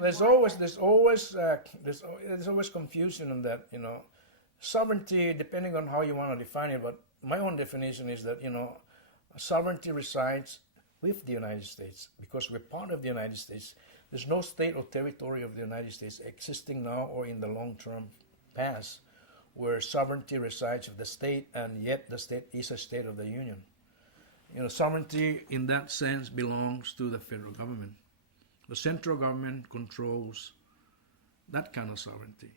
there's always confusion in that. Sovereignty, depending on how you want to define it, but my own definition is that sovereignty resides with the United States because we're part of the United States. There's no state or territory of the United States existing now or in the long-term past where sovereignty resides with the state, and yet the state is a state of the union. Sovereignty in that sense belongs to the federal government. The central government controls that kind of sovereignty.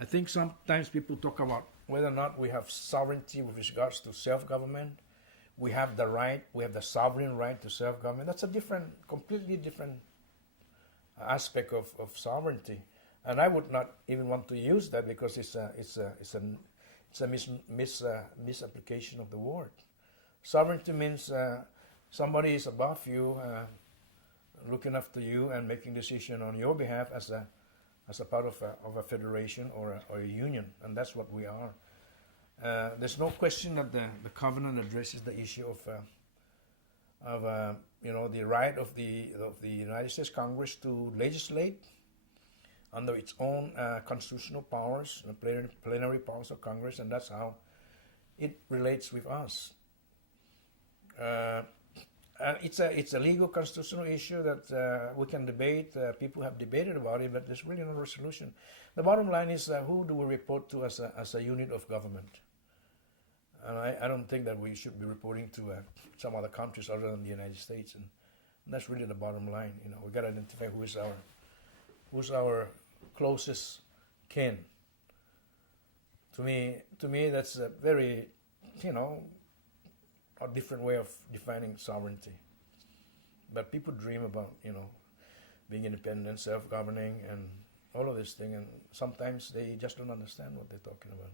I think sometimes people talk about whether or not we have sovereignty with regards to self-government. We have the sovereign right to self-government. That's a completely different aspect of sovereignty. And I would not even want to use that because it's a misapplication of the word. Sovereignty means somebody is above you, looking after you and making decision on your behalf as a part of a federation or a union, and that's what we are. There's no question that the covenant addresses the issue of the right of the United States Congress to legislate under its own constitutional powers, the plenary powers of Congress, and that's how it relates with us. It's a legal constitutional issue that we can debate. People have debated about it, but there's really no resolution. The bottom line is who do we report to as a unit of government? And I don't think that we should be reporting to some other countries other than the United States, and that's really the bottom line. We got to identify who's our closest kin. To me, that's a very, a different way of defining sovereignty. But people dream about, being independent, self-governing, and all of this thing, and sometimes they just don't understand what they're talking about.